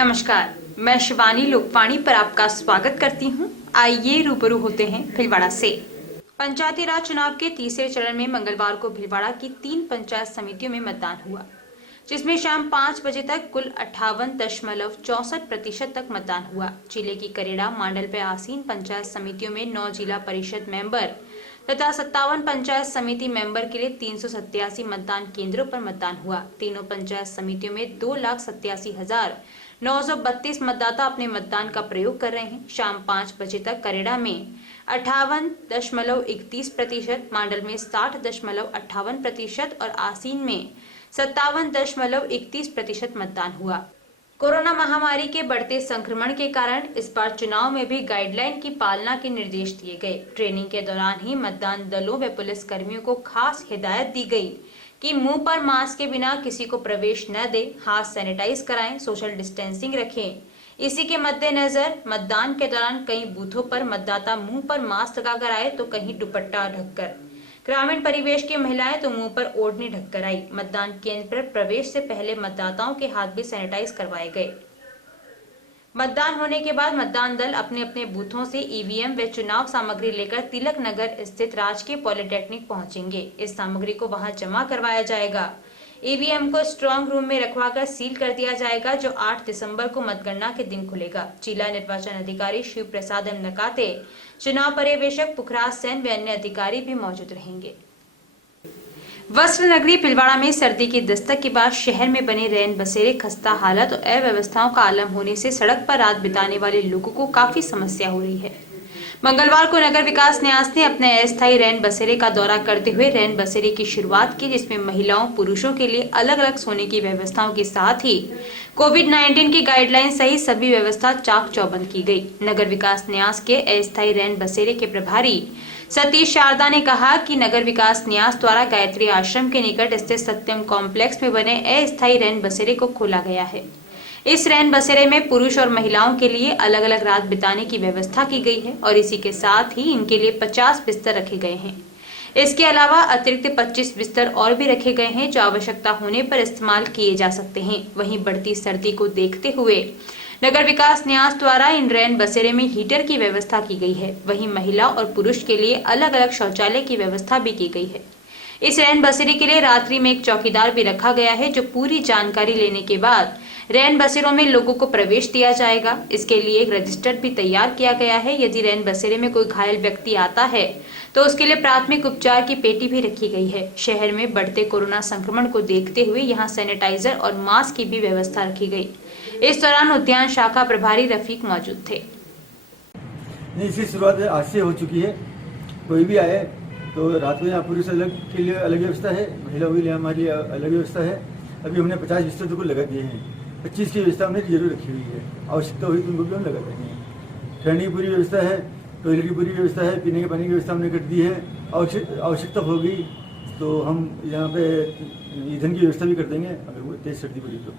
नमस्कार, मैं शिवानी लोकवाणी पर आपका स्वागत करती हूं। आइए रूबरू होते हैं भीलवाड़ा से। पंचायती राज चुनाव के तीसरे चरण में मंगलवार को भीलवाड़ा की 3 पंचायत समितियों में मतदान हुआ, जिसमें शाम 5 बजे तक कुल 58.64% तक मतदान हुआ। जिले की करेड़ा मांडल पे आसीन पंचायत समितियों में 9 जिला परिषद मेंबर तथा 57 पंचायत समिति मेंबर के लिए 387 मतदान केंद्रों पर मतदान हुआ। तीनों पंचायत समितियों में 2,87,932 मतदाता अपने मतदान का प्रयोग कर रहे हैं। शाम 5 बजे तक करेड़ा में 58.31%, मांडल में 60.58% और आसीन में 57.31% मतदान हुआ। कोरोना महामारी के बढ़ते संक्रमण के कारण इस बार चुनाव में भी गाइडलाइन की पालना के निर्देश दिए गए। ट्रेनिंग के दौरान ही मतदान दलों व पुलिस कर्मियों को खास हिदायत दी गई कि मुंह पर मास्क के बिना किसी को प्रवेश न दें, हाथ सैनिटाइज कराएं, सोशल डिस्टेंसिंग रखें। इसी के मद्देनजर मतदान के दौरान कई बूथों पर मतदाता मुंह पर मास्क लगाकर आए तो कहीं दुपट्टा ढककर, ग्रामीण परिवेश की महिलाएं तो मुंह पर ओढ़नी ढककर आई। मतदान केंद्र पर प्रवेश से पहले मतदाताओं के हाथ भी सैनिटाइज करवाए गए। मतदान होने के बाद मतदान दल अपने अपने बूथों से ईवीएम व चुनाव सामग्री लेकर तिलक नगर स्थित राजकीय पॉलिटेक्निक पहुंचेंगे। इस सामग्री को वहां जमा करवाया जाएगा। ईवीएम को स्ट्रांग रूम में रखवाकर सील कर दिया जाएगा, जो 8 दिसंबर को मतगणना के दिन खुलेगा। जिला निर्वाचन अधिकारी शिव प्रसाद एम नकाते, चुनाव पर्यवेक्षक पुखराज सेन व अन्य अधिकारी भी मौजूद रहेंगे। वस्त्र नगरी भीलवाड़ा में सर्दी की दस्तक के बाद शहर में बने रैन बसेरे खस्ता हालत और अव्यवस्थाओं का आलम होने से सड़क पर रात बिताने वाले लोगों को काफी समस्या हो रही है। मंगलवार को नगर विकास न्यास ने अपने अस्थायी रैन बसेरे का दौरा करते हुए रैन बसेरे की शुरुआत की, जिसमें महिलाओं पुरुषों के लिए अलग अलग सोने की व्यवस्थाओं के साथ ही कोविड-19 की गाइडलाइन सहित सभी व्यवस्था चाक चौबंद की गई। नगर विकास न्यास के अस्थायी रैन बसेरे के प्रभारी सतीश शारदा ने कहा कि नगर विकास न्यास द्वारा गायत्री आश्रम के निकट स्थित सत्यम कॉम्प्लेक्स में बने अस्थायी रैन बसेरे को खोला गया है। इस रैन बसेरे में पुरुष और महिलाओं के लिए अलग अलग रात बिताने की व्यवस्था की गई है और इसी के साथ ही इनके लिए 50 बिस्तर रखे गए हैं। इसके अलावा अतिरिक्त 25 बिस्तर और भी रखे गए हैं, जो आवश्यकता होने पर इस्तेमाल किए जा सकते हैं। वहीं बढ़ती सर्दी को देखते हुए नगर विकास न्यास द्वारा इन रैन बसेरे में हीटर की व्यवस्था की गई है। वहीं महिला और पुरुष के लिए अलग अलग शौचालय की व्यवस्था भी की गई है। इस रैन बसेरे के लिए रात्रि में एक चौकीदार भी रखा गया है, जो पूरी जानकारी लेने के बाद रैन बसेरों में लोगों को प्रवेश दिया जाएगा। इसके लिए एक रजिस्टर भी तैयार किया गया है। यदि रैन बसेरे में कोई घायल व्यक्ति आता है तो उसके लिए प्राथमिक उपचार की पेटी भी रखी गई है। शहर में बढ़ते कोरोना संक्रमण को देखते हुए यहाँ सैनिटाइजर और मास्क की भी व्यवस्था रखी गई। इस दौरान उद्यान शाखा प्रभारी रफीक मौजूद थे। इसकी शुरुआत आज से हो चुकी है। कोई भी आए तो रात में यहाँ पुरुष अलग के लिए अलग व्यवस्था है, महिलाओं के लिए हमारी अलग व्यवस्था है। अभी हमने 50 बिस्तर को लगा दिए हैं। 25 की व्यवस्था हमने जरूर रखी हुई है। आवश्यकता हुई तो उनको भी हम लगा देंगे। ठहरने की पूरी व्यवस्था है, टॉयलेट की पूरी व्यवस्था है, पीने के पानी की व्यवस्था हमने कर दी है। आवश्यकता होगी तो हम यहाँ पे ईंधन की व्यवस्था भी कर देंगे अगर वो तेज सर्दी पड़ी तो।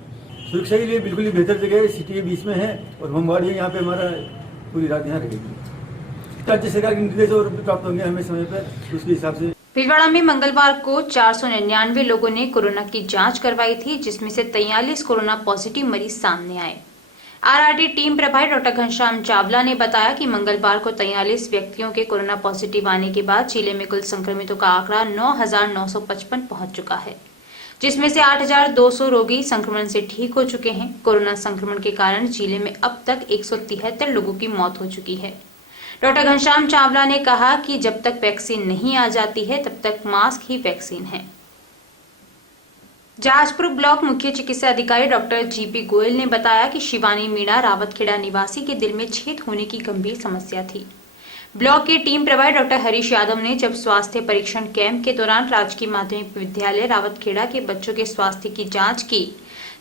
सुरक्षा के लिए बिल्कुल ही बेहतर जगह है, सिटी के बीच में है और होमगार्ड यहाँ पे हमारा पूरी रात यहाँ रहेगी। राज्य सरकार के निर्देश और प्राप्त होंगे हमें समय पर, उसके हिसाब से। भीलवाड़ा में मंगलवार को 499 लोगों ने कोरोना की जांच करवाई थी, जिसमें से 43 कोरोना पॉजिटिव मरीज सामने आए। आरआरटी टीम प्रभारी डॉक्टर घनश्याम चावला ने बताया कि मंगलवार को 43 व्यक्तियों के कोरोना पॉजिटिव आने के बाद जिले में कुल संक्रमितों का आंकड़ा 9,955 पहुंच चुका है, जिसमें से 8,200 रोगी संक्रमण से ठीक हो चुके हैं। कोरोना संक्रमण के कारण जिले में अब तक 173 लोगों की मौत हो चुकी है। डॉक्टर घनश्याम चावला ने कहा कि जब तक वैक्सीन नहीं आ जाती है तब तक मास्क ही वैक्सीन है। जहाजपुर ब्लॉक मुख्य चिकित्सा अधिकारी डॉक्टर जीपी गोयल ने बताया कि शिवानी मीणा रावतखेड़ा निवासी के दिल में छेद होने की गंभीर समस्या थी। ब्लॉक के टीम प्रभारी डॉक्टर हरीश यादव ने जब स्वास्थ्य परीक्षण कैंप के दौरान राजकीय माध्यमिक विद्यालय रावतखेड़ा के बच्चों के स्वास्थ्य की जांच की,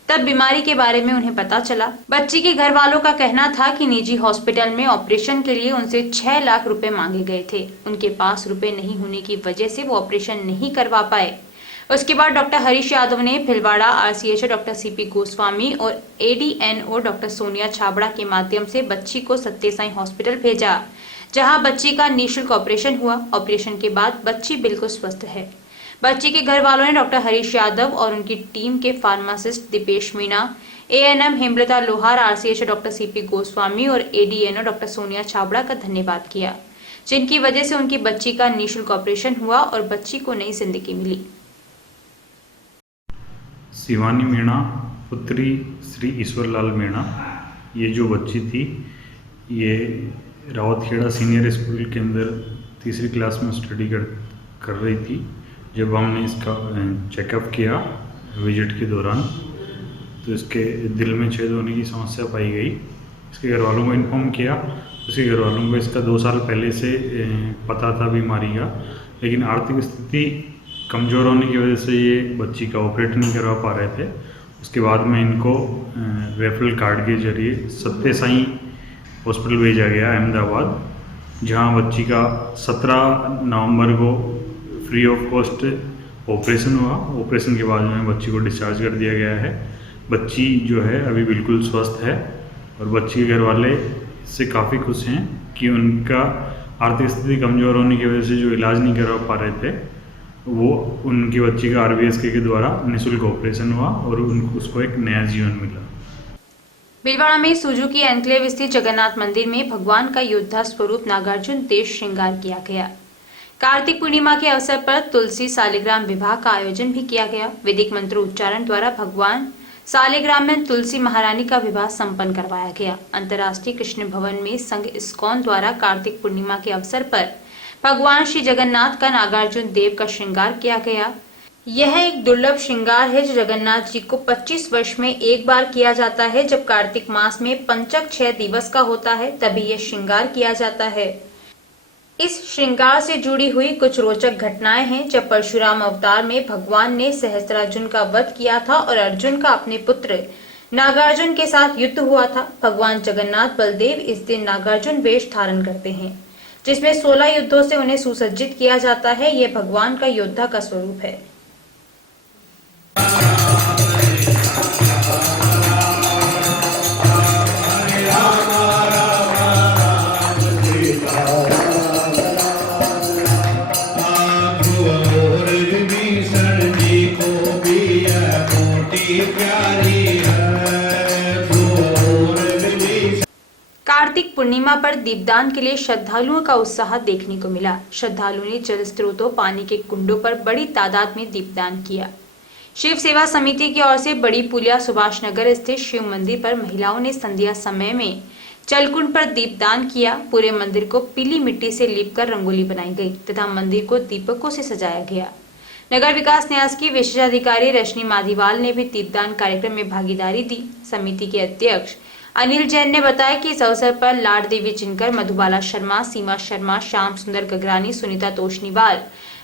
तब बीमारी के बारे में उन्हें पता चला। बच्ची के घर वालों का कहना था कि निजी हॉस्पिटल में ऑपरेशन के लिए उनसे 6 लाख रुपए मांगे गए थे। उनके पास रुपए नहीं होने की वजह से वो ऑपरेशन नहीं करवा पाए। उसके बाद डॉक्टर हरीश यादव ने Bhilwara RCHO doctor CP Goswami और एडीएनओ डॉक्टर सोनिया छाबड़ा के माध्यम से बच्ची को सत्य साई हॉस्पिटल भेजा, जहां बच्ची का निःशुल्क ऑपरेशन हुआ। ऑपरेशन के बाद बच्ची बिल्कुल स्वस्थ है। बच्ची के घर वालों ने डॉक्टर हरीश यादव और उनकी टीम के फार्मासिस्ट दीपेश मीणा, एएनएम हेमलता लोहार, आरसीएच डॉक्टर सीपी गोस्वामी और एडीएनओ डॉक्टर सोनिया छाबड़ा का धन्यवाद किया, जिनकी वजह से उनकी बच्ची का निःशुल्क ऑपरेशन हुआ और बच्ची को नई जिंदगी मिली। शिवानी मीणा पुत्री श्री ईश्वरलाल मीणा, ये जो बच्ची थी ये रावतखेड़ा सीनियर स्कूल के अंदर तीसरी क्लास में स्टडी कर रही थी। जब हमने इसका चेकअप किया विजिट के दौरान तो इसके दिल में छेद होने की समस्या पाई गई। इसके घर वालों को इन्फॉर्म किया, उसके घर वालों को इसका 2 साल पहले से पता था बीमारी का, लेकिन आर्थिक स्थिति कमज़ोर होने की वजह से ये बच्ची का ऑपरेट नहीं करवा पा रहे थे। उसके बाद में इनको रेफरल कार्ड के जरिए सत्य साई हॉस्पिटल भेजा गया अहमदाबाद, जहां बच्ची का 17 नवंबर को फ्री ऑफ कॉस्ट ऑपरेशन हुआ। ऑपरेशन के बाद में बच्ची को डिस्चार्ज कर दिया गया है। बच्ची जो है अभी बिल्कुल स्वस्थ है और बच्ची के घर वाले इससे काफ़ी खुश हैं कि उनका आर्थिक स्थिति कमज़ोर होने की वजह से जो इलाज नहीं करवा पा रहे थे वो उनकी बच्ची का RBSK के द्वारा निःशुल्क ऑपरेशन हुआ और उसको एक नया जीवन मिला। भीलवाड़ा में सुजुकी एनक्लेव स्थित जगन्नाथ मंदिर में भगवान का योद्धा स्वरूप नागार्जुन देव श्रृंगार किया गया। कार्तिक पूर्णिमा के अवसर पर तुलसी सालिग्राम विवाह का आयोजन भी किया गया। वैदिक मंत्रोच्चारण द्वारा भगवान सालिग्राम में तुलसी महारानी का विवाह संपन्न करवाया गया। अंतर्राष्ट्रीय कृष्ण भवन में संघ इस्कॉन द्वारा कार्तिक पूर्णिमा के अवसर पर भगवान श्री जगन्नाथ का नागार्जुन देव का श्रृंगार किया गया। यह एक दुर्लभ श्रृंगार है जो जगन्नाथ जी को 25 वर्ष में एक बार किया जाता है। जब कार्तिक मास में पंचक 6 दिवस का होता है तभी यह श्रृंगार किया जाता है। इस श्रृंगार से जुड़ी हुई कुछ रोचक घटनाएं हैं। जब परशुराम अवतार में भगवान ने सहस्त्रार्जुन का वध किया था और अर्जुन का अपने पुत्र नागार्जुन के साथ युद्ध हुआ था। भगवान जगन्नाथ बलदेव इस दिन नागार्जुन वेश धारण करते हैं, जिसमें 16 युद्धों से उन्हें सुसज्जित किया जाता है। यह भगवान का योद्धा का स्वरूप है। कार्तिक पूर्णिमा पर दीपदान के लिए श्रद्धालुओं का उत्साह देखने को मिला। श्रद्धालुओं ने जल स्रोतों, पानी के कुंडों पर बड़ी तादाद में दीपदान किया। शिव सेवा समिति की ओर से बड़ी पुलिया सुभाष नगर स्थित शिव मंदिर पर महिलाओं ने संध्या समय में जलकुंड पर दीपदान किया। पूरे मंदिर को पीली मिट्टी से लीपकर रंगोली बनाई गई तथा मंदिर को दीपकों से सजाया गया। नगर विकास न्यास की विशेषाधिकारी रश्मि माधीवाल ने भी दीपदान कार्यक्रम में भागीदारी दी। समिति के अध्यक्ष अनिल जैन ने बताया कि इस अवसर पर लाड देवी जिनकर, मधुबाला शर्मा, सीमा शर्मा, श्याम सुंदर गगरानी, सुनीता तोशनीवाल,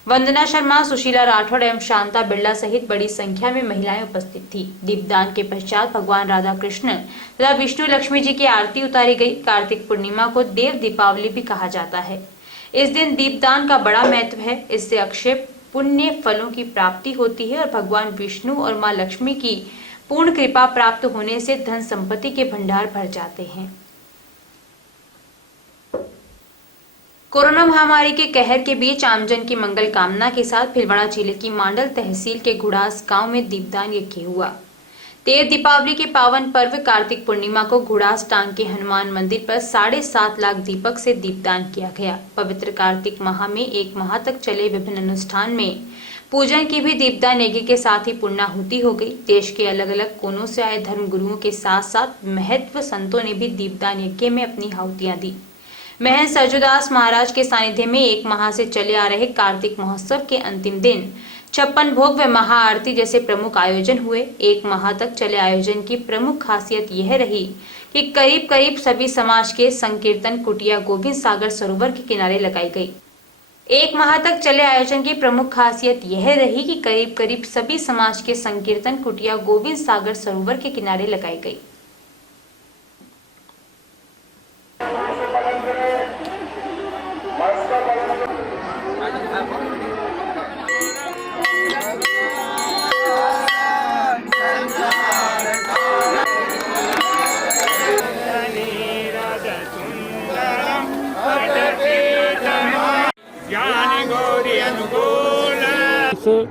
वंदना शर्मा, सुशीला राठौड़ एवं शांता बिरला सहित बड़ी संख्या में महिलाएं उपस्थित थी। दीपदान के पश्चात भगवान राधा कृष्ण तथा विष्णु लक्ष्मी जी की आरती उतारी गई। कार्तिक पूर्णिमा को देव दीपावली भी कहा जाता है। इस दिन दीपदान का बड़ा महत्व है। इससे अक्षय पुण्य फलों की प्राप्ति होती है और भगवान विष्णु और मां लक्ष्मी की पूर्ण कृपा प्राप्त होने से धन संपत्ति के भंडार भर जाते हैं। कोरोना महामारी के कहर के बीच आमजन की मंगल कामना के साथ भीलवाड़ा जिले की मांडल तहसील के घुड़ास गांव में दीपदान यज्ञ हुआ। देव दीपावली के पावन पर्व कार्तिक पूर्णिमा को घुड़ास टांग के हनुमान मंदिर पर 7.5 लाख दीपक से दीपदान किया गया। पवित्र कार्तिक माह में 1 माह तक चले विभिन्न अनुष्ठान में पूजन की भी दीपदान यज्ञ के साथ ही पूर्णाहुति हो गई। देश के अलग अलग कोनों से आए धर्म गुरुओं के साथ साथ महत्व संतों ने भी दीपदान यज्ञ में अपनी आहुतियां दी। महंत सरजूदास महाराज के सानिध्य में 1 माह से चले आ रहे कार्तिक महोत्सव के अंतिम दिन 56 भोग व महाआरती जैसे प्रमुख आयोजन हुए। 1 माह तक चले आयोजन की प्रमुख खासियत यह रही कि करीब करीब सभी समाज के संकीर्तन कुटिया गोविंद सागर सरोवर के किनारे लगाई गई। 1 माह तक चले आयोजन की प्रमुख खासियत यह रही कि करीब करीब सभी समाज के संकीर्तन कुटिया गोविंद सागर सरोवर के किनारे लगाई गई। से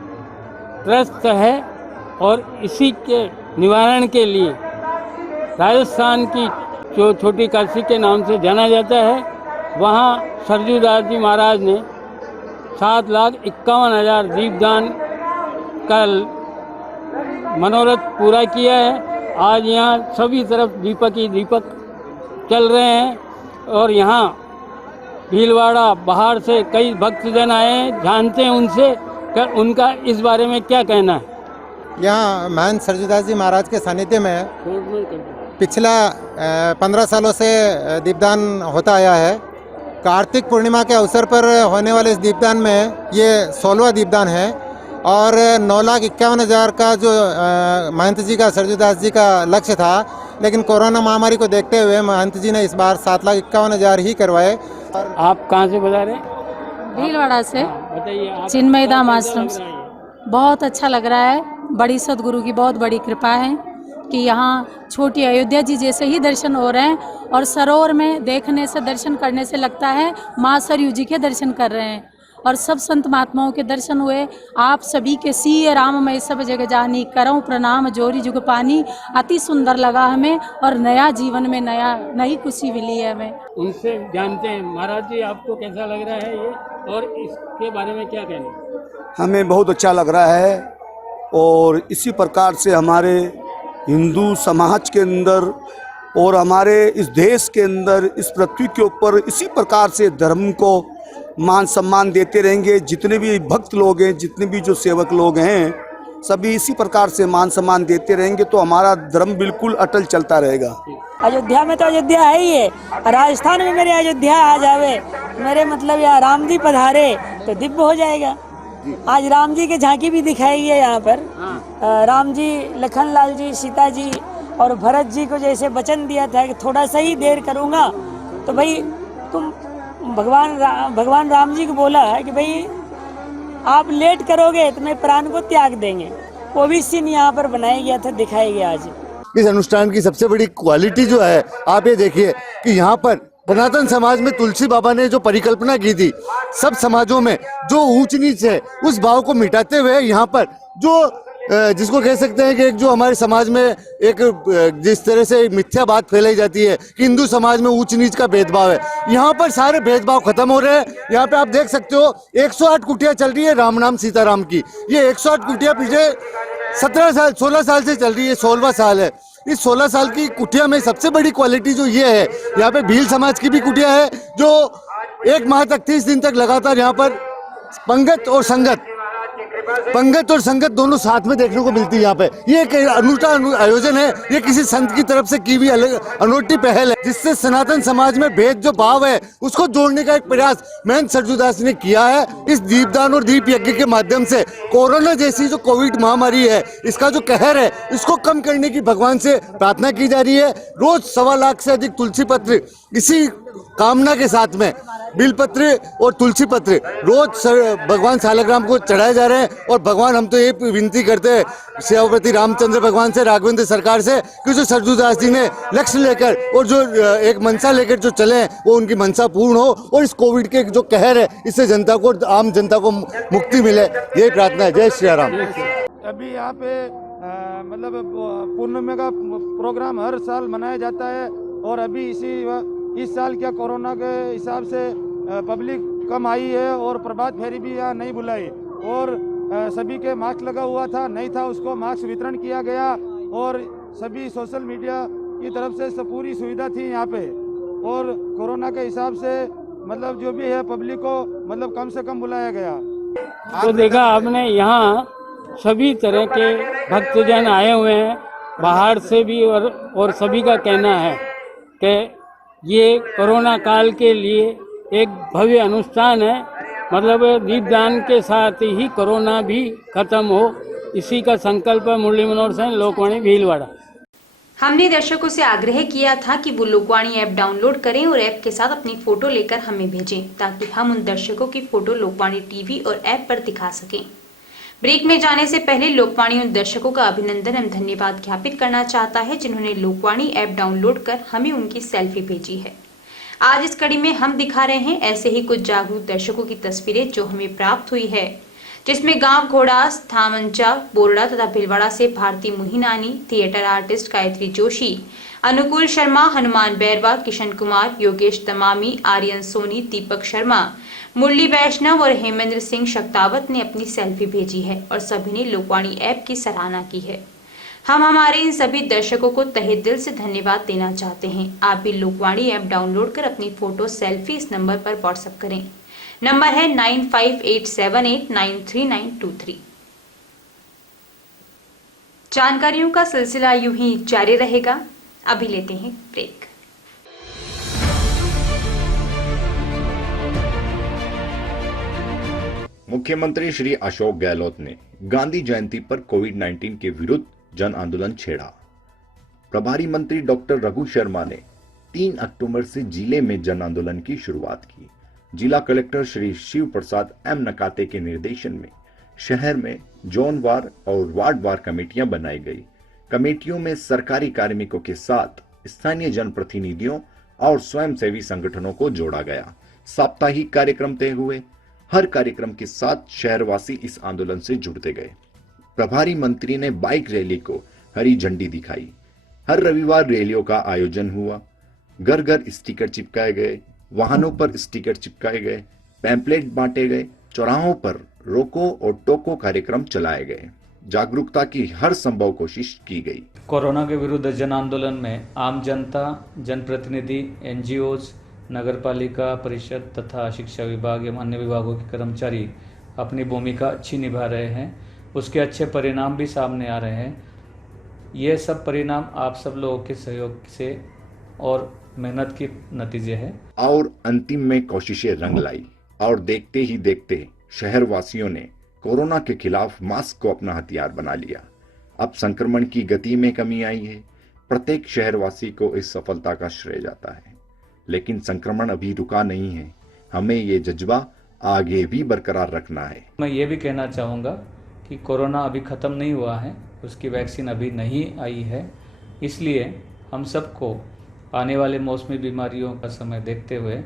त्रस्त है और इसी के निवारण के लिए राजस्थान की जो छोटी काशी के नाम से जाना जाता है, वहाँ सरजूदास जी महाराज ने 7,51,000 दीपदान का मनोरथ पूरा किया है। आज यहाँ सभी तरफ दीपक ही दीपक चल रहे हैं और यहाँ भीलवाड़ा बाहर से कई भक्तजन आए हैं, जानते हैं उनसे कि उनका इस बारे में क्या कहना है। यहाँ महंत सरजूदास जी महाराज के सानिध्य में पिछला 15 सालों से दीपदान होता आया है। कार्तिक पूर्णिमा के अवसर पर होने वाले इस दीपदान में ये 16वां दीपदान है और 9,51,000 का जो महंत जी का सरजूदास जी का लक्ष्य था, लेकिन कोरोना महामारी को देखते हुए महंत जी ने इस बार 7,51,000 ही करवाए। आप कहाँ से बता रहे हैं? भीलवाड़ा से। बताइए। चिन्मय धाम आश्रम से। बहुत अच्छा लग रहा है। बड़ी सदगुरु की बहुत बड़ी कृपा है कि यहाँ छोटी अयोध्या जी जैसे ही दर्शन हो रहे हैं और सरोवर में देखने से, दर्शन करने से लगता है माँ सरयू जी के दर्शन कर रहे हैं और सब संत महात्माओं के दर्शन हुए। आप सभी के सीय राममय सब जगह जानी, करऊँ प्रणाम जोरी जुग पानी। अति सुंदर लगा हमें और नया जीवन में नई खुशी मिली है हमें। उनसे जानते हैं। महाराज जी, आपको कैसा लग रहा है ये और इसके बारे में क्या कहना? हमें बहुत अच्छा लग रहा है और इसी प्रकार से हमारे हिंदू समाज के अंदर और हमारे इस देश के अंदर, इस पृथ्वी के ऊपर इसी प्रकार से धर्म को मान सम्मान देते रहेंगे। जितने भी भक्त लोग हैं, जितने भी जो सेवक लोग हैं, सभी इसी प्रकार से मान सम्मान देते रहेंगे तो हमारा धर्म बिल्कुल अटल चलता रहेगा। अयोध्या में तो अयोध्या है ही है, राजस्थान में मेरे अयोध्या आ जावे, मेरे मतलब यहाँ राम जी पधारे तो दिव्य हो जाएगा। आज राम जी की झांकी भी दिखाई है यहाँ पर। राम जी, लखन लाल जी, सीता जी और भरत जी को जैसे वचन दिया था कि थोड़ा सा ही देर करूँगा, तो भाई तुम भगवान राम जी को बोला है कि भाई आप लेट करोगे तो मैं प्राण को त्याग देंगे। वो भी सीन यहाँ पर बनाया गया था, दिखाया गया आज। इस अनुष्ठान की सबसे बड़ी क्वालिटी जो है, आप ये देखिए कि यहाँ पर सनातन समाज में तुलसी बाबा ने जो परिकल्पना की थी, सब समाजों में जो ऊंच नीच है उस भाव को मिटाते हुए यहाँ पर जो जिसको कह सकते हैं कि एक जो हमारे समाज में एक जिस तरह से मिथ्या बात फैलाई जाती है कि हिंदू समाज में ऊंच नीच का भेदभाव है, यहाँ पर सारे भेदभाव खत्म हो रहे हैं। यहाँ पे आप देख सकते हो 108 कुटिया चल रही है राम नाम सीताराम की। ये 108 कुटिया पिछले 16 साल से चल रही है, 16वां साल है। इस 16 साल की कुटिया में सबसे बड़ी क्वालिटी जो ये है, यहाँ पे भील समाज की भी कुटिया है जो 1 माह तक 30 दिन तक लगातार यहाँ पर पंगत और संगत दोनों साथ में देखने को मिलती है। यहाँ पे ये एक अनूठा आयोजन है, ये किसी संत की तरफ से की हुई अनूठी पहल है जिससे सनातन समाज में भेद जो भाव है उसको जोड़ने का एक प्रयास महंत सरजूदास ने किया है। इस दीपदान और दीप यज्ञ के माध्यम से कोरोना जैसी जो कोविड महामारी है, इसका जो कहर है, इसको कम करने की भगवान से प्रार्थना की जा रही है। रोज 1.25 लाख से अधिक तुलसी पत्र इसी कामना के साथ में बिलपत्र और तुलसी पत्र रोज भगवान सालग्राम को चढ़ाए जा रहे हैं। और भगवान, हम तो ये विनती करते हैं सेवापति रामचंद्र भगवान से, राघवेंद्र सरकार से, कि जो सरजूदास जी ने लक्ष्य लेकर और जो एक मनसा लेकर जो चले हैं वो उनकी मनसा पूर्ण हो और इस कोविड के जो कहर है इससे जनता को, आम जनता को मुक्ति मिले, यही प्रार्थना है। जय श्री राम। अभी यहाँ पे मतलब पूर्णिमा का प्रोग्राम हर साल मनाया जाता है और अभी इस साल क्या कोरोना के हिसाब से पब्लिक कम आई है और प्रभात फेरी भी यहाँ नहीं बुलाई और सभी के मास्क लगा हुआ था, नहीं था उसको मास्क वितरण किया गया और सभी सोशल मीडिया की तरफ से पूरी सुविधा थी यहाँ पे और कोरोना के हिसाब से मतलब जो भी है पब्लिक को मतलब कम से कम बुलाया गया। तो देखा आपने, यहाँ सभी तरह के भक्तजन आए हुए हैं बाहर से भी और सभी का कहना है कि ये कोरोना काल के लिए एक भव्य अनुष्ठान है। मतलब दीपदान के साथ ही कोरोना भी खत्म हो, इसी का संकल्प है। मुरली मनोहर सेन, लोकवाणी, भीलवाड़ा। हमने दर्शकों से आग्रह किया था कि वो लोकवाणी ऐप डाउनलोड करें और ऐप के साथ अपनी फोटो लेकर हमें भेजें ताकि हम उन दर्शकों की फोटो लोकवाणी टीवी और ऐप पर दिखा सकें। ब्रेक में जाने से पहले लोकवाणी उन दर्शकों का अभिनंदन एवं धन्यवाद ज्ञापित करना चाहता है जिन्होंने लोकवाणी ऐप डाउनलोड कर हमें उनकी सेल्फी भेजी है। आज इस कड़ी में हम दिखा रहे हैं ऐसे ही कुछ जागरूक दर्शकों की तस्वीरें जो हमें प्राप्त हुई है, जिसमें गांव घोड़ास, थामंचा, बोरड़ा तथा भीलवाड़ा से भारती मुहिनानी, थिएटर आर्टिस्ट गायत्री जोशी, अनुकूल शर्मा, हनुमान बैरवा, किशन कुमार, योगेश तमामी, आर्यन सोनी, दीपक शर्मा, मुरली वैष्णव और हेमेंद्र सिंह शक्तावत ने अपनी सेल्फी भेजी है और सभी ने लोकवाणी ऐप की सराहना की है। हम हमारे इन सभी दर्शकों को तहे दिल से धन्यवाद देना चाहते हैं। आप भी लोकवाणी ऐप डाउनलोड कर अपनी फोटो सेल्फी इस नंबर पर व्हाट्सएप करें। नंबर है 9587893923। जानकारियों का सिलसिला यूं ही जारी रहेगा। अभी लेते हैं ब्रेक। मुख्यमंत्री श्री अशोक गहलोत ने गांधी जयंती पर कोविड-19 के विरुद्ध जन आंदोलन छेड़ा। प्रभारी मंत्री डॉक्टर रघु शर्मा ने 3 अक्टूबर से जिले में जन आंदोलन की शुरुआत की। जिला कलेक्टर श्री शिव प्रसाद एम नकाते के निर्देशन में शहर में जोनवार और वार्डवार कमेटियां बनाई गई। कमेटियों में सरकारी कार्मिकों के साथ स्थानीय जनप्रतिनिधियों और स्वयंसेवी संगठनों को जोड़ा गया। साप्ताहिक कार्यक्रम तय हुए। हर कार्यक्रम के साथ शहरवासी इस आंदोलन से जुड़ते गए। प्रभारी मंत्री ने बाइक रैली को हरी झंडी दिखाई। हर रविवार रैलियों का आयोजन हुआ। घर घर स्टिकर चिपकाए गए, वाहनों पर स्टिकर चिपकाए गए, पैम्पलेट बांटे गए, चौराहों पर रोको और टोको कार्यक्रम चलाए गए। जागरूकता की हर संभव कोशिश की गई। कोरोना के विरुद्ध जन आंदोलन में आम जनता, जनप्रतिनिधि, एनजीओज, नगरपालिका परिषद तथा शिक्षा विभाग एवं अन्य विभागों के कर्मचारी अपनी भूमिका अच्छी निभा रहे हैं। उसके अच्छे परिणाम भी सामने आ रहे हैं। ये सब परिणाम आप सब लोगों के सहयोग से और मेहनत के नतीजे हैं। और अंतिम में कोशिशें रंग लाई और देखते ही देखते शहरवासियों ने कोरोना के खिलाफ मास्क को अपना हथियार बना लिया। अब संक्रमण की गति में कमी आई है। प्रत्येक शहरवासी को इस सफलता का श्रेय जाता है। लेकिन संक्रमण अभी रुका नहीं है। हमें ये जज्बा आगे भी बरकरार रखना है। मैं ये भी कहना चाहूँगा कि कोरोना अभी ख़त्म नहीं हुआ है, उसकी वैक्सीन अभी नहीं आई है। इसलिए हम सबको आने वाले मौसमी बीमारियों का समय देखते हुए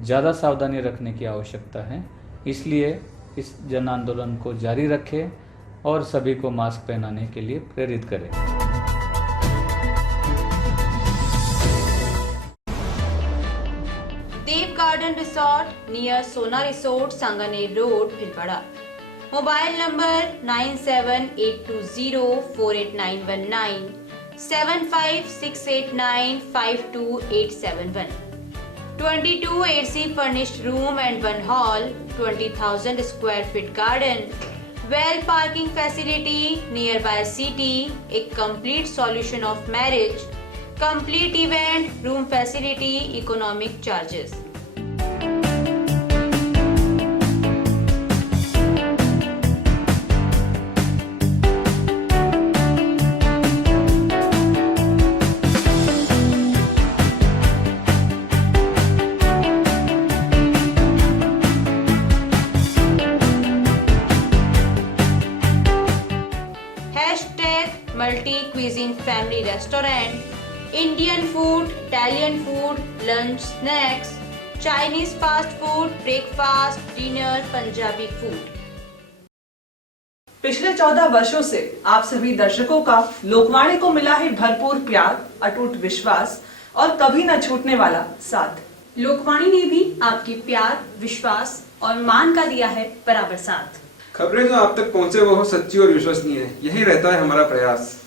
ज़्यादा सावधानी रखने की आवश्यकता है। इसलिए इस जन आंदोलन को जारी रखें और सभी को मास्क पहनाने के लिए प्रेरित करें। देव गार्डन रिसोर्ट नियर सोना resort, Sanganer road, Bhilwara. Mobile number 9782048919, 7568952871। 22 AC furnished room and 1 hall, 20,000 square feet garden, well parking facility nearby city, a complete solution of marriage, complete event, room facility, economic charges. Multi cuisine family restaurant, Indian food, Italian food, lunch, snacks, Chinese fast food, breakfast, dinner, Punjabi food. पिछले 14 वर्षों से आप सभी दर्शकों का लोकवाणी को मिला है भरपूर प्यार, अटूट विश्वास और कभी न छूटने वाला साथ। लोकवाणी ने भी आपके प्यार, विश्वास और मान का दिया है बराबर साथ। खबरें जो आप तक पहुंचे वो हो सच्ची और विश्वसनीय है, यही रहता है हमारा प्रयास।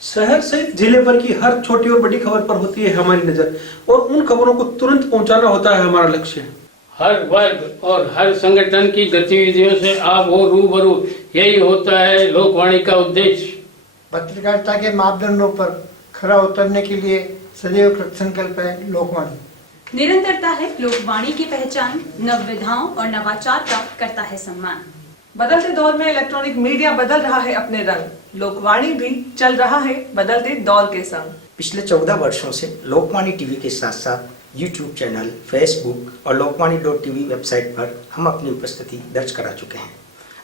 शहर सहित जिले भर की हर छोटी और बड़ी खबर पर होती है हमारी नजर और उन खबरों को तुरंत पहुंचाना होता है हमारा लक्ष्य। हर वर्ग और हर संगठन की गतिविधियों से आप हो रूबरू, यही होता है लोकवाणी का उद्देश्य। पत्रकारिता के मापदंडों पर खरा उतरने के लिए सदैव कृतसंकल्प है लोकवाणी। निरंतरता है लोकवाणी की पहचान, नवविधाओं और नवाचार का करता है सम्मान। बदलते दौर में इलेक्ट्रॉनिक मीडिया बदल रहा है अपने रंग, लोकवाणी भी चल रहा है बदलते दौर के संग। पिछले 14 वर्षों से लोकवाणी टीवी के साथ साथ यूट्यूब चैनल, फेसबुक और लोकवाणी.tv वेबसाइट पर हम अपनी उपस्थिति दर्ज करा चुके हैं।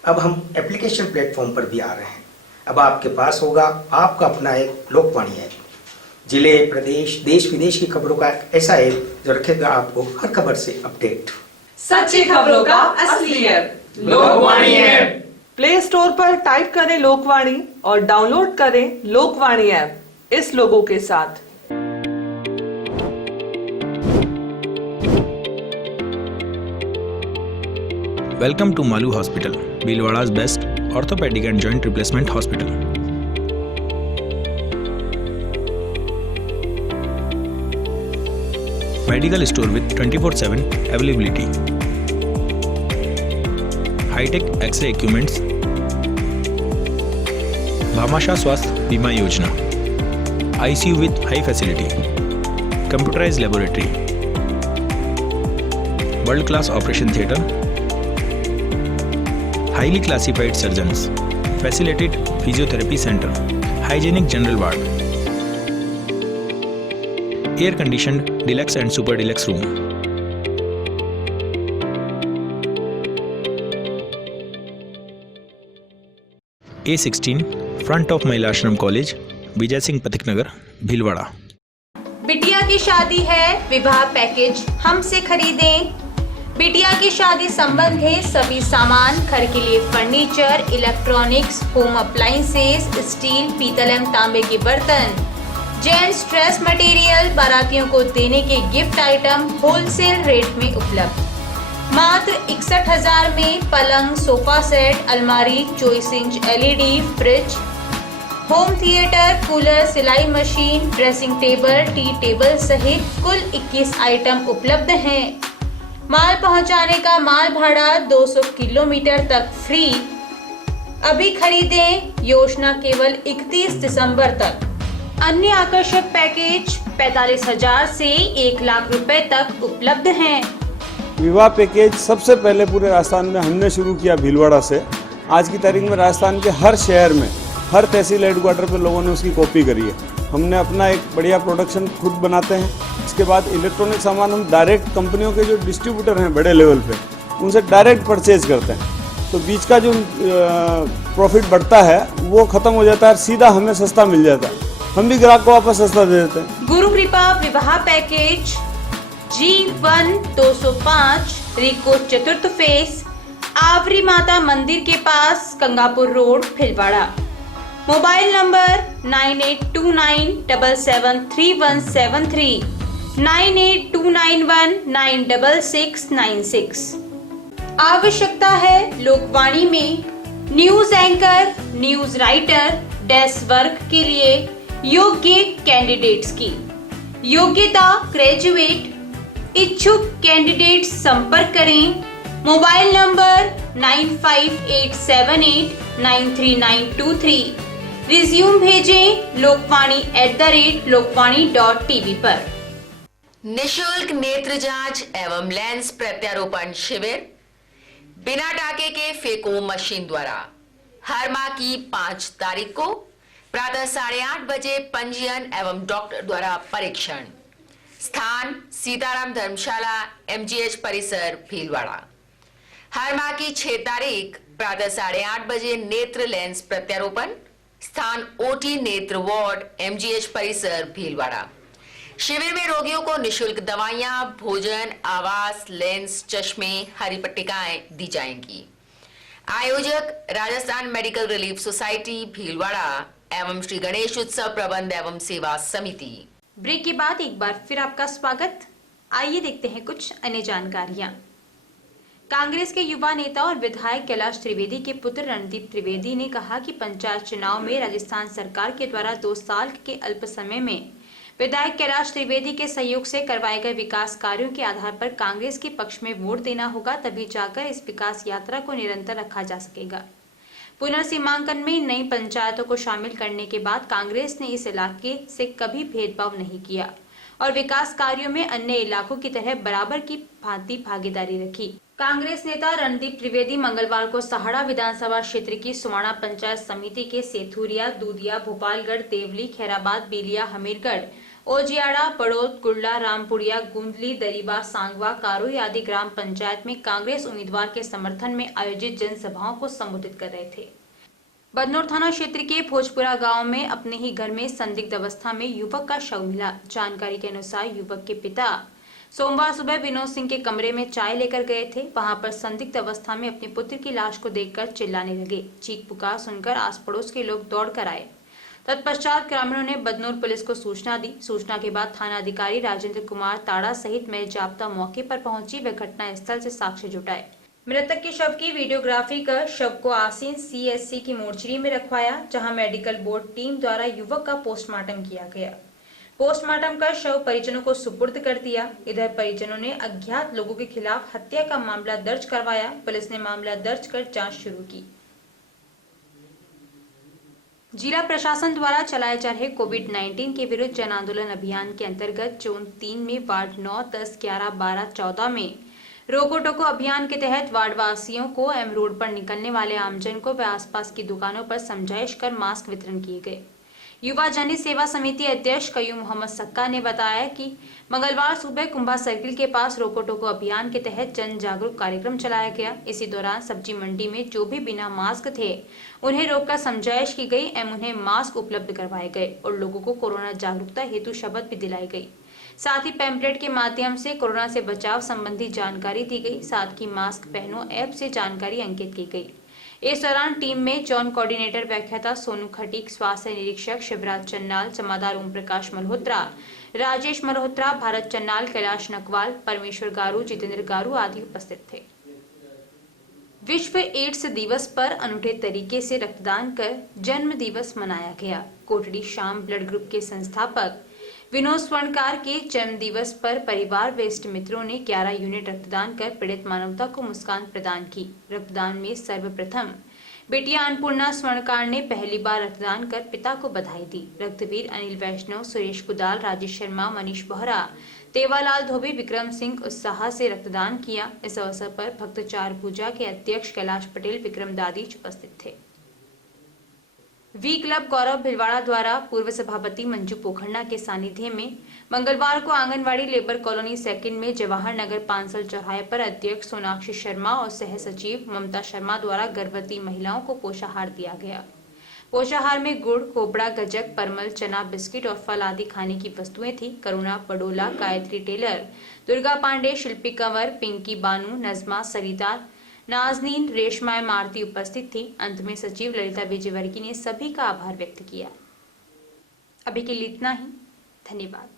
अब हम एप्लीकेशन प्लेटफॉर्म पर भी आ रहे हैं। अब आपके पास होगा आपका अपना एक लोकवाणी ऐप। जिले, प्रदेश, देश विदेश की खबरों का एक ऐसा ऐप जो रखेगा आपको हर खबर से अपडेट। सच्ची खबरों का असली app Lokvani app. Play store पर टाइप करें लोकवाणी और डाउनलोड करें लोकवाणी ऐप इस लोगों के साथ। Welcome to Malu Hospital, Bhilwada's best orthopedic and joint replacement hospital. Medical store with 24/7 availability. High-tech X-ray equipments. Bhamasha Swasth Bima Yojana. ICU with high facility. Computerized laboratory. World-class operation theatre. Highly classified surgeons. Facilitated physiotherapy center. Hygienic general ward. Air-conditioned deluxe and super deluxe room. A16 front of Mahila Ashram College, Vijay Singh Pathik Nagar, Bhilwada. बिटिया की शादी है, विवाह package हमसे खरीदें। बिटिया की शादी संबंधी सभी सामान, घर के लिए furniture, electronics, home appliances, steel, पीतल एवं तांबे के बर्तन, जेंट्स ड्रेस मटेरियल, बारातियों को देने के गिफ्ट आइटम होलसेल रेट में उपलब्ध। मात्र 61,000 में पलंग, सोफा सेट, अलमारी, 24 inch LED, fridge, home theatre, cooler, सिलाई machine, dressing table, tea table सहित कुल 21 आइटम उपलब्ध हैं। माल पहुंचाने का माल भाड़ा 200 किलोमीटर तक फ्री। अभी खरीदें, योजना केवल 31 दिसंबर तक। अन्य आकर्षक पैकेज 45,000 से 1 लाख रुपए तक उपलब्ध हैं। विवाह पैकेज सबसे पहले पूरे राजस्थान में हमने शुरू किया भीलवाड़ा से। आज की तारीख में राजस्थान के हर शहर में, हर तहसील हेडक्वार्टर पे लोगों ने उसकी कॉपी करी है। हमने अपना एक बढ़िया प्रोडक्शन खुद बनाते हैं। इसके बाद इलेक्ट्रॉनिक सामान हम डायरेक्ट कंपनियों के जो डिस्ट्रीब्यूटर हैं बड़े लेवल पे, उनसे डायरेक्ट परचेज करते हैं। तो बीच का जो प्रॉफिट बढ़ता है वो खत्म हो जाता है, सीधा हमें सस्ता मिल जाता है। हम भी ग्राहक को वापस सस्ता दे देते हैं। गुरु कृपा विवाह पैकेज G1 205 रिको चतुर्थ फेस, आवरी माता मंदिर के पास, Gangapur road, Bhilwara. Mobile number 9829773173, 9829196696। आवश्यकता है लोकवाणी में news anchor, news writer, desk work के लिए योग्य कैंडिडेट्स की। योग्यता ग्रेजुएट। इच्छुक कैंडिडेट संपर्क करें। Mobile number 9587893923। रिज्यूम भेजें lokvani@lokvani.tv पर। निशुल्क नेत्र जांच एवं लेंस प्रत्यारोपण शिविर बिना टाके के फेको मशीन द्वारा हर माह की 5 तारीख को प्रातः 8:30 बजे पंजीयन एवं डॉक्टर द्वारा परीक्षण। स्थान सीताराम धर्मशाला, MGH परिसर, भीलवाड़ा। हर माह की 6 तारीख प्रातः 8:30 बजे नेत्र लेंस प्रत्यारोपण। स्थान OT नेत्र वार्ड, MGH परिसर, भीलवाड़ा। शिविर में रोगियों को निशुल्क दवाइयां, भोजन, आवास, लेंस, चश्मे, हरी पट्टिकाएं दी जाएंगी। आयोजक Rajasthan medical relief society, Bhilwara एवं श्री गणेश उत्सव प्रबंध एवं सेवा समिति। ब्रेक के बाद एक बार फिर आपका स्वागत। आइए देखते हैं कुछ अन्य जानकारियां। कांग्रेस के युवा नेता और विधायक कैलाश त्रिवेदी के पुत्र रणदीप त्रिवेदी ने कहा कि पंचायत चुनाव में राजस्थान सरकार के द्वारा 2 साल के अल्प समय में विधायक कैलाश त्रिवेदी के सहयोग से करवाए गए विकास कार्यों के आधार पर कांग्रेस के पक्ष में वोट देना होगा, तभी जाकर इस विकास यात्रा को निरंतर रखा जा सकेगा। पुनर्सीमांकन में नई पंचायतों को शामिल करने के बाद कांग्रेस ने इस इलाके से कभी भेदभाव नहीं किया और विकास कार्यों में अन्य इलाकों की तरह बराबर की भांति भागीदारी रखी। कांग्रेस नेता रणदीप त्रिवेदी मंगलवार को सहाड़ा विधानसभा क्षेत्र की सुमाणा पंचायत समिति के सेथुरिया, दूधिया, भोपालगढ़, देवली, खैराबाद, बेलिया, हमीरगढ़, ओजियाड़ा, बड़ौद, कुर्ला, रामपुरिया, गुंदली, दरीबा, सांगवा, कारोई आदि ग्राम पंचायत में कांग्रेस उम्मीदवार के समर्थन में आयोजित जनसभाओं को संबोधित कर रहे थे। बदनौर थाना क्षेत्र के भोजपुरा गांव में अपने ही घर में संदिग्ध अवस्था में युवक का शव मिला। जानकारी के अनुसार युवक के पिता सोमवार सुबह विनोद सिंह के कमरे में चाय लेकर गए थे। वहां पर संदिग्ध अवस्था में अपने पुत्र की लाश को देखकर चिल्लाने लगे। चीख पुकार सुनकर आस पड़ोस के लोग दौड़कर आए। तत्पश्चात ग्रामीणों ने बदनौर पुलिस को सूचना दी। सूचना के बाद थाना अधिकारी राजेंद्र कुमार ताड़ा सहित मेल जाब्ता मौके पर पहुंची व घटना स्थल से साक्ष्य जुटाए। मृतक के शव की वीडियोग्राफी कर शव को आसीन CSC की मोर्चरी में रखवाया, जहां मेडिकल बोर्ड टीम द्वारा युवक का पोस्टमार्टम किया गया। पोस्टमार्टम कर शव परिजनों को सुपुर्द कर दिया। इधर परिजनों ने अज्ञात लोगों के खिलाफ हत्या का मामला दर्ज करवाया। पुलिस ने मामला दर्ज कर जांच शुरू की। जिला प्रशासन द्वारा चलाए जा रहे कोविड-19 के विरुद्ध जन आंदोलन अभियान के अंतर्गत जोन 3 में वार्ड 9, 10, 11, 12, 14 में रोको टोको अभियान के तहत वार्ड वासियों को एम रोड पर निकलने वाले आमजन को व आसपास की दुकानों पर समझाइश कर मास्क वितरण किए गए। युवा जनहित सेवा समिति अध्यक्ष कयूम मोहम्मद सक्का ने बताया कि मंगलवार सुबह कुंभा सर्किल के पास रोको टोको अभियान के तहत जन जागरूक कार्यक्रम चलाया गया। इसी दौरान सब्जी मंडी में जो भी बिना मास्क थे उन्हें रोककर समझाइश की गई एवं उन्हें मास्क उपलब्ध करवाए गए और लोगों को कोरोना जागरूकता हेतु शपथ भी दिलाई गई। साथ ही पैम्पलेट के माध्यम से कोरोना से बचाव संबंधी जानकारी दी गई। साथ ही मास्क पहनो ऐप से जानकारी अंकित की गई। इस दौरान टीम में जोन कोऑर्डिनेटर व्याख्याता सोनू खटीक, स्वास्थ्य निरीक्षक शिवराज चन्नाल, जमादार ओम प्रकाश मल्होत्रा, राजेश मल्होत्रा, भारत चन्नाल, कैलाश नकवाल, परमेश्वर गारू, जितेंद्र गारू आदि उपस्थित थे। विश्व एड्स दिवस पर अनूठे तरीके से रक्तदान कर जन्म दिवस मनाया गया। कोटड़ी शाम ब्लड ग्रुप के संस्थापक विनोद स्वर्णकार के जन्म दिवस पर परिवार व इष्ट मित्रों ने 11 यूनिट रक्तदान कर पीड़ित मानवता को मुस्कान प्रदान की। रक्तदान में सर्वप्रथम बेटिया अन्नपूर्णा स्वर्णकार ने पहली बार रक्तदान कर पिता को बधाई दी। रक्तवीर अनिल वैष्णव, सुरेश कुदाल, राजेश शर्मा, मनीष बोहरा, तेवालाल धोबी, विक्रम सिंह उत्साह से रक्तदान किया। इस अवसर पर भक्त चार पूजा के अध्यक्ष कैलाश पटेल, विक्रम दादीच उपस्थित थे। वी क्लब गौरव भिलवाड़ा द्वारा पूर्व सभापति मंजू पोखरना के सानिध्य में मंगलवार को आंगनवाड़ी लेबर कॉलोनी सेकंड में जवाहर नगर पांसल चौराहे पर अध्यक्ष सोनाक्षी शर्मा और सह सचिव ममता शर्मा द्वारा गर्भवती महिलाओं को पोषाहार दिया गया। पोषाहार में गुड़, कोबड़ा, गजक, परमल, चना, बिस्किट और फल आदि खाने की वस्तुएं थी। करुणा पडोला, गायत्री टेलर, दुर्गा पांडे, शिल्पी कंवर, पिंकी बानू, नजमा, सरिता, नाजनीन, रेशमा, मारती उपस्थित थी। अंत में सचिव ललिता विजयवर्गीय ने सभी का आभार व्यक्त किया। अभी के लिए इतना ही। धन्यवाद।